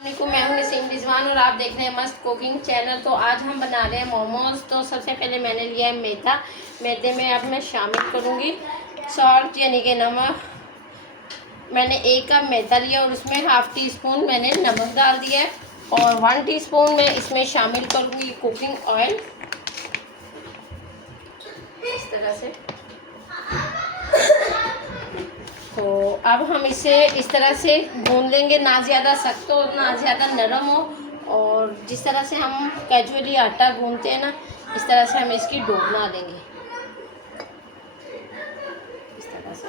वालेकुम, मैं हूं नसीम रिजवान और आप देख रहे हैं मस्त कुकिंग चैनल। तो आज हम बना रहे हैं मोमोज। तो सबसे पहले मैंने लिया है मैदा। मैदे में अब मैं शामिल करूंगी सॉल्ट यानी कि नमक। मैंने 1 कप मैदा लिया और उसमें ½ टी स्पून मैंने नमक डाल दिया है और 1 टीस्पून मैं इसमें शामिल करूंगी कुकिंग ऑयल। इस तरह से तो अब हम इसे इस तरह से भून लेंगे, ना ज़्यादा सख्त हो ना ज़्यादा नरम हो। और जिस तरह से हम कैजुअली आटा गूंथते हैं ना, इस तरह से हम इसकी डो बना लेंगे। इस तरह से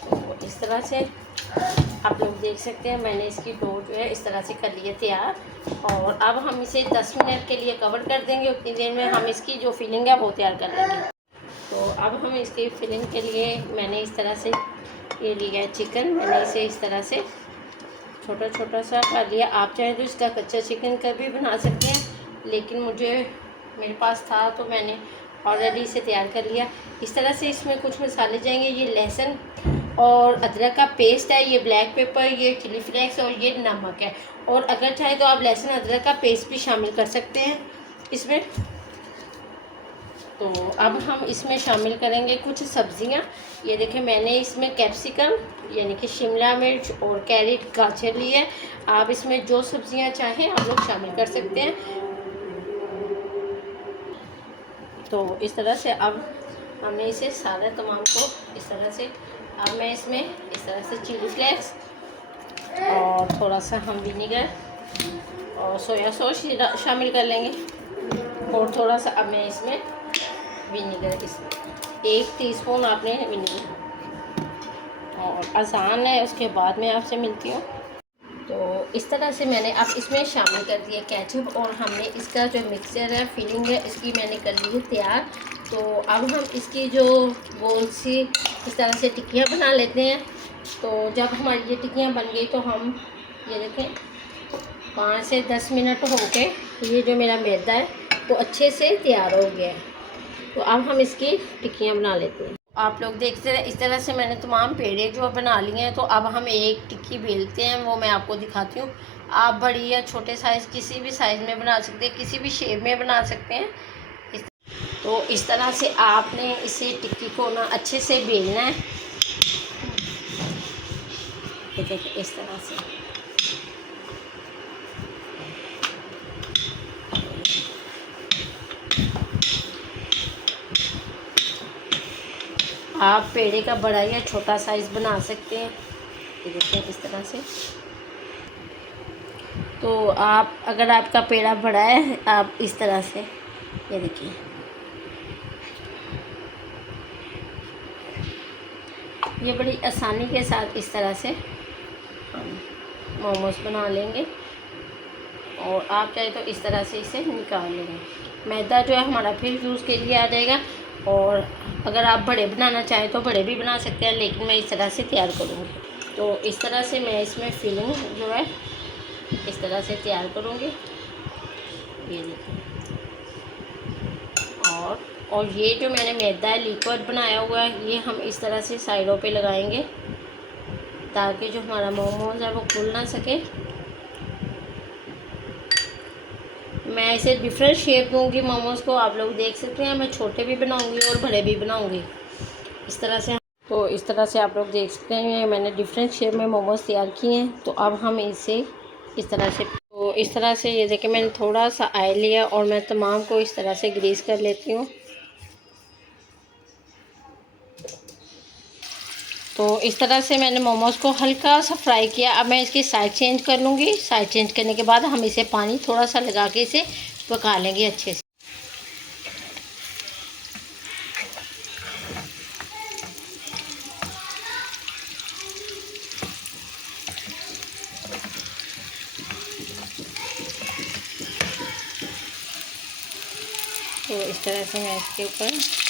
तो इस तरह से आप लोग देख सकते हैं मैंने इसकी डो जो है इस तरह से कर ली है तैयार। और अब हम इसे 10 मिनट के लिए कवर कर देंगे। उतनी देर में हम इसकी जो फिलिंग है वो तैयार कर लेंगे। तो अब हम इसकी फिलिंग के लिए मैंने इस तरह से ये लिया है चिकन। मैंने इसे इस तरह से छोटा छोटा सा कर लिया। आप चाहे तो इसका कच्चा चिकन का भी बना सकते हैं, लेकिन मेरे पास था तो मैंने ऑलरेडी इसे तैयार कर लिया। इस तरह से इसमें कुछ मसाले जाएंगे। ये लहसुन और अदरक का पेस्ट है, ये ब्लैक पेपर, ये चिली फ्लेक्स और ये नमक है। और अगर चाहे तो आप लहसुन अदरक का पेस्ट भी शामिल कर सकते हैं इसमें। तो अब हम इसमें शामिल करेंगे कुछ सब्ज़ियाँ। ये देखें मैंने इसमें कैप्सिकम यानी कि शिमला मिर्च और कैरेट गाजर ली है। आप इसमें जो सब्ज़ियाँ चाहें आप लोग शामिल कर सकते हैं। तो इस तरह से अब हमने इसे सारा तमाम को इस तरह से अब मैं इसमें इस तरह से चिली फ्लेक्स और थोड़ा सा हम विनीगर और सोया सॉस शामिल कर लेंगे। और थोड़ा सा अब मैं इसमें विनीगर, इसमें 1 टीस्पून आपने विनीगर। और आसान है, उसके बाद मैं आपसे मिलती हूँ। तो इस तरह से मैंने अब इसमें शामिल कर दिया केचप और हमने इसका जो मिक्सचर है फिलिंग है इसकी मैंने कर ली है तैयार। तो अब हम इसकी जो गोल सी इस तरह से टिक्कियाँ बना लेते हैं। तो जब हमारी ये टिक्कियाँ बन गई तो हम ये देखें 5 से 10 मिनट हो गए। ये जो मेरा मैदा है वो अच्छे से तैयार हो गया है। तो अब हम इसकी टिक्कियाँ बना लेते हैं। आप लोग देखते रहे, इस तरह से मैंने तमाम पेड़े जो बना लिए हैं। तो अब हम एक टिक्की बेलते हैं, वो मैं आपको दिखाती हूँ। आप बड़ी या छोटे साइज़ किसी भी साइज़ में बना सकते हैं, किसी भी शेप में बना सकते हैं। तो इस तरह से आपने इसे टिक्की को ना अच्छे से बेलना है। ये देखिए इस तरह से आप पेड़े का बड़ा या छोटा साइज़ बना सकते हैं। ये देखिए इस तरह से। तो आप अगर आपका पेड़ा बड़ा है आप इस तरह से ये देखिए ये बड़ी आसानी के साथ इस तरह से हम मोमोज बना लेंगे। और आप चाहे तो इस तरह से इसे निकाल लेंगे। मैदा जो है हमारा फिर यूज़ के लिए आ जाएगा। और अगर आप बड़े बनाना चाहें तो बड़े भी बना सकते हैं, लेकिन मैं इस तरह से तैयार करूँगी। तो इस तरह से मैं इसमें फिलिंग जो है इस तरह से तैयार करूँगी। ये देखिए। और ये जो मैंने मैदा लिक्विड बनाया हुआ है ये हम इस तरह से साइडों पे लगाएंगे ताकि जो हमारा मोमोज है वो खुल ना सके। मैं इसे डिफरेंट शेप दूंगी मोमोज़ को, आप लोग देख सकते हैं। मैं छोटे भी बनाऊंगी और बड़े भी बनाऊंगी इस तरह से। तो इस तरह से आप लोग देख सकते हैं मैंने डिफरेंट शेप में मोमोज़ तैयार किए हैं। तो अब हम इसे इस तरह से इस तरह से ये देखिए मैंने थोड़ा सा ऑयल लिया और मैं तमाम को इस तरह से ग्रीस कर लेती हूँ। तो इस तरह से मैंने मोमोज़ को हल्का सा फ्राई किया। अब मैं इसकी साइड चेंज कर लूँगी। साइड चेंज करने के बाद हम इसे पानी थोड़ा सा लगा के इसे पका लेंगे अच्छे से। तो इस तरह से मैं इसके ऊपर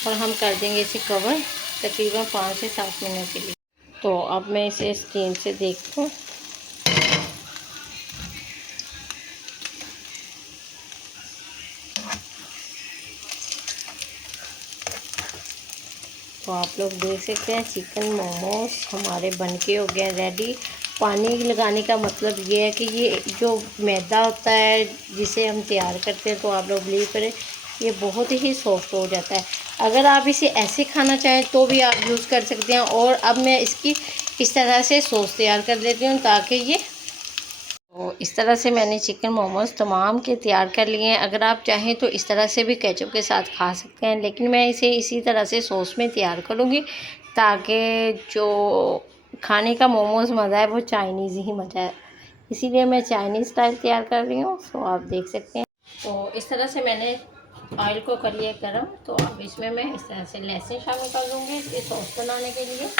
और हम कर देंगे इसे कवर तकरीबन 5 से 7 मिनट के लिए। तो अब मैं इसे स्क्रीन से देखूँ। तो आप लोग देख सकते हैं चिकन मोमोज हमारे बनके हो गए रेडी। पानी लगाने का मतलब ये है कि ये जो मैदा होता है जिसे हम तैयार करते हैं, तो आप लोग बिलीव करें ये बहुत ही सॉफ्ट हो जाता है। अगर आप इसे ऐसे खाना चाहें तो भी आप यूज़ कर सकते हैं। और अब मैं इसकी इस तरह से सॉस तैयार कर लेती हूँ ताकि ये, तो इस तरह से मैंने चिकन मोमोज तमाम के तैयार कर लिए हैं। अगर आप चाहें तो इस तरह से भी केचप के साथ खा सकते हैं, लेकिन मैं इसे इसी तरह से सॉस में तैयार करूँगी ताकि जो खाने का मोमोज मज़ा है वो चाइनीज़ ही मज़ा है। इसीलिए मैं चाइनीज़ स्टाइल तैयार कर रही हूँ। तो आप देख सकते हैं, तो इस तरह से मैंने ऑयल को कर लिया गरम। तो अब इसमें मैं इस तरह से लहसुन शामिल कर दूँगी इसकी सॉस बनाने के लिए।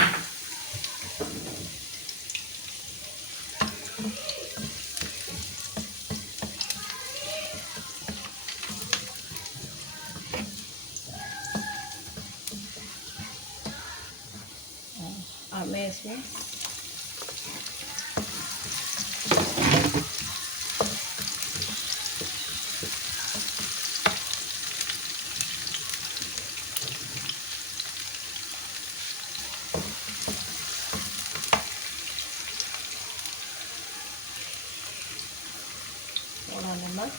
और मैं इसमें थोड़ा नमक,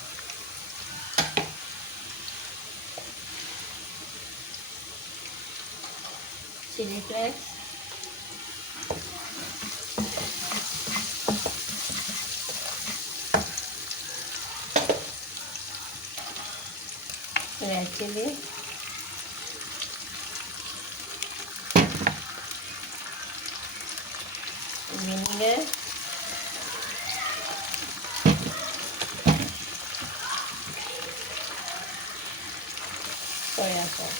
chilli flakes, red chilli, vinegar, soya sauce.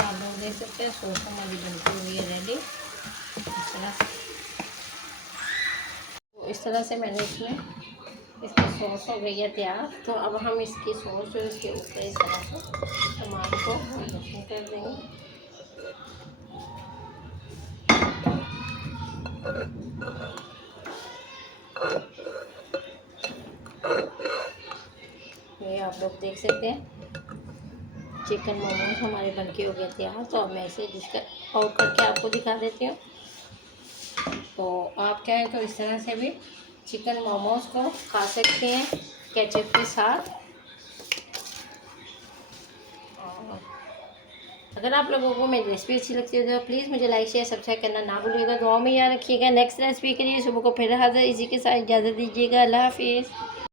आप लोग देख सकते हैं सॉस हमारी बनती हुई है रेडी। इस तरह से मैंने इसमें इसकी सॉस हो गई है तैयार। तो अब हम इसकी सॉस जो इसके ऊपर इस तरह से टमाटर को गार्निशिंग कर देंगे। ये आप लोग देख सकते हैं चिकन मोमोज हमारे बनके हो गए तैयार। तो अब मैं इसे डिश कर आउट करके आपको दिखा देती हूँ। तो आप चाहें तो इस तरह से भी चिकन मोमोज को खा सकते हैं केचप के साथ। और अगर आप लोगों को मेरी रेसिपी अच्छी लगती है तो प्लीज़ मुझे लाइक शेयर सब्सक्राइब करना ना भूलिएगा। दुआ में याद रखिएगा। नेक्स्ट रेसिपी के लिए सुबह को फिर हाजिर, इसी के साथ इजाज़त दीजिएगा। अल्लाह हाफिज़।